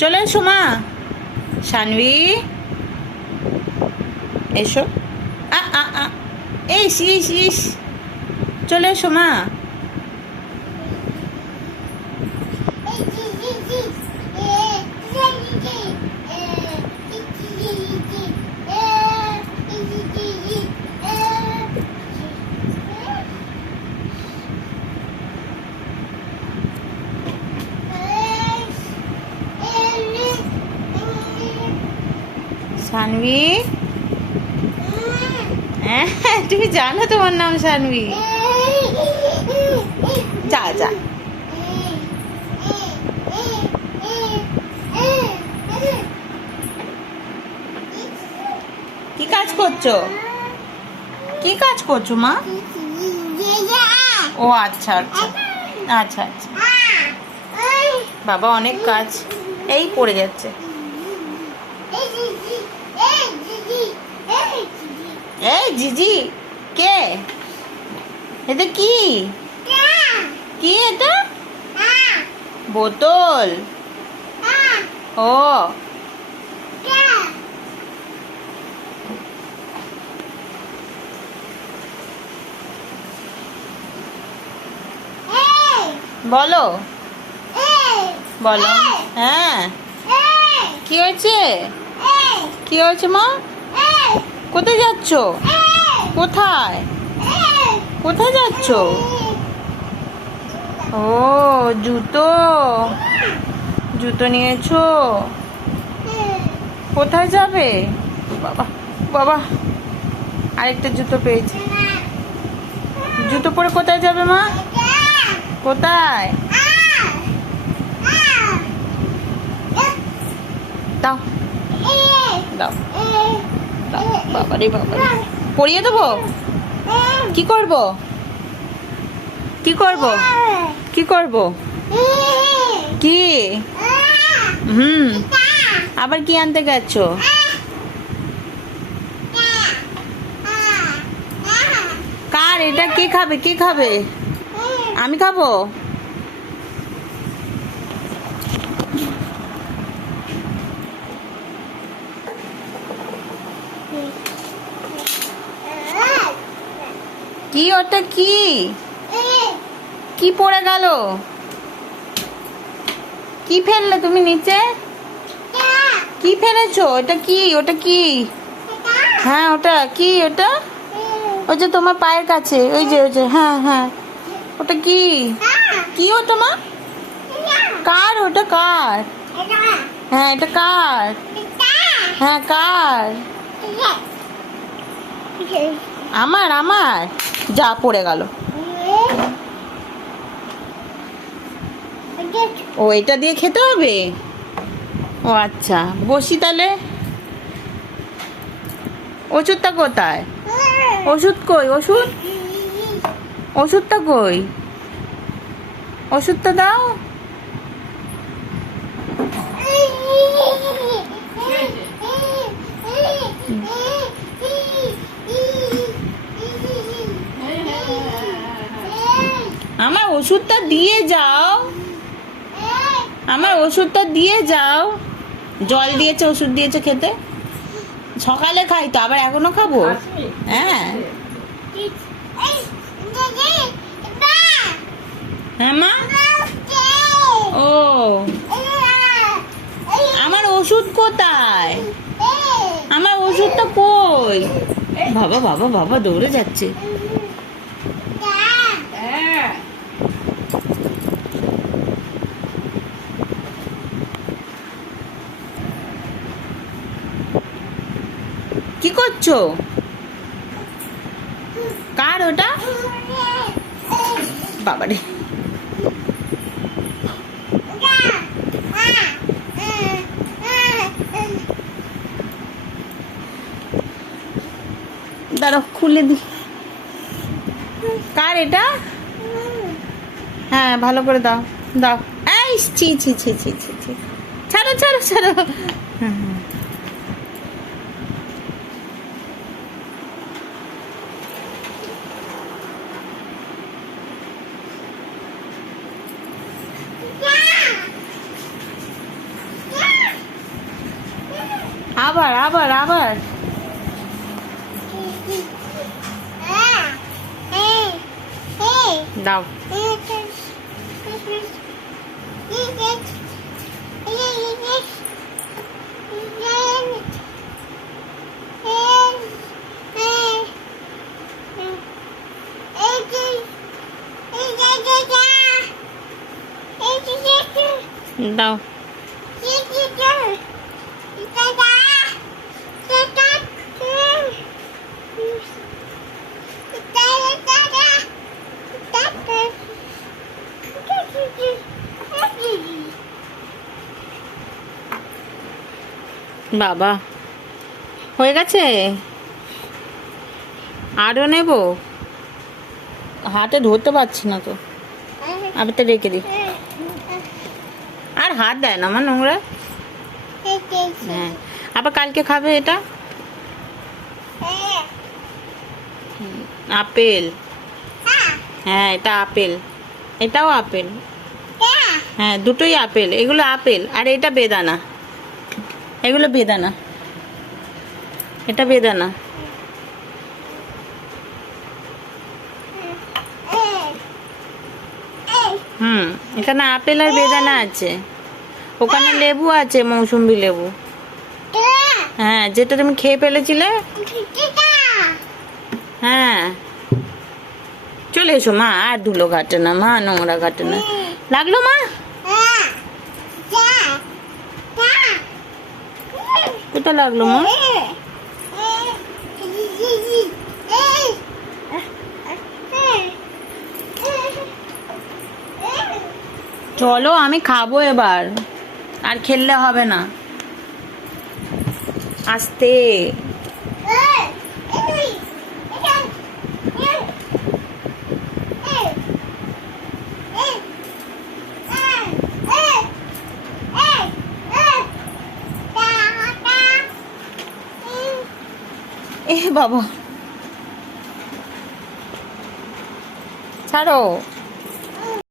চলে এসো মা। সানভি এসো। আ আ আ ইস ইস ইস, চলে এসো মা। সানভি, হ্যাঁ তুমি জানো তোমার নাম সানভি? যা যা। কি কাজ করছো? কি কাজ করছো মা? ও আচ্ছা আচ্ছা আচ্ছা আচ্ছা। বাবা অনেক কাজ, এই পড়ে যাচ্ছে। এই জিজি কে? এটা কি? কি এটা? বোতল। ও বলো বলো। হ্যাঁ কি হয়েছে? কি হয়েছে মা? কোথায় যাচ্ছ? কোথায় কোথায় যাচ্ছ? ও জুতো, জুতো নিয়েছো? কোথায় যাবে? বাবা বাবা, আরেকটা জুতো পেয়েছে। জুতো পরে কোথায় যাবে মা? কোথায়? দাও দাও দাও। বাবারে বাবারে, পরিয়ে দেবো? কি করব? কি করব? কি করব? কি? আবার কি আনতে গেছো? কার এটা? কে খাবে? কে খাবে? আমি খাবো? কি ওটা? কি কি পড়ে গেল? কি ফেললে তুমি নিচে? কি ফেলেছো? ওটা কি? ওটা কি? হ্যাঁ ওটা কি? ওটা ওই যে তোমার পায়ের কাছে, ওই যে ওই যে, হ্যাঁ হ্যাঁ। ওটা কি? কি ওটা মা? কার ওটা? কার? হ্যাঁ এটা কার? হ্যাঁ কার? আমার আমার যা পড়ে গেল। ও এটা দিয়ে খেতে হবে? ও আচ্ছা, বসি তাহলে। ওষুধটা কোথায়? ওষুধ কই? ওষুধ, ওষুধটা কই? ওষুধটা দাও। আমার ওষুধটা দিয়ে যাও, আমার ওষুধটা দিয়ে যাও। জল দিয়েছে, ওষুধ দিয়েছে খেতে। সকালে খাই তো, আবার এখনো খাবো? হ্যাঁ হ্যাঁ মা। ও আমার ওষুধ কোথায়? আমার ওষুধটা কই? বাবা বাবা বাবা দৌড়ে যাচ্ছে। কি করছো? কার ওটা? বাবারে, দাঁড়াও খুলে দি। কার এটা? হ্যাঁ ভালো করে দাও দাও। এই ছি ছি ছি ছি ছি ছি, ছাড়ো ছাড়ো ছাড়ো। আবার আবার আবার দাও। দাও। বাবা হয়ে গেছে, আরো নেব, হাতে ধরতে পারছি না তো, আবার তো রেখে দিই। আর হাত দেয় না আমার নোংরা। হ্যাঁ আবার কালকে খাবে এটা। আপেল, হ্যাঁ এটা আপেল, এটাও আপেল, হ্যাঁ দুটোই আপেল, এগুলো আপেল আর এটা বেদানা, এগুলো বেদানা, এটা বেদানা। এখানে আপেল আর বেদানা আছে, ওখানে লেবু আছে, মৌসুম্বি লেবু। হ্যাঁ যেটা তুমি খেয়ে ফেলেছিলে। হ্যাঁ চলে এসো মা, আর ধুলো ঘাটে না মা, নোংরা ঘাটে না। লাগলো মা? কোথায় লাগলো মা? চলো আমি খাবো এবার, আর খেললে হবে না, আস্তে। এ বাবা ছাড়ো।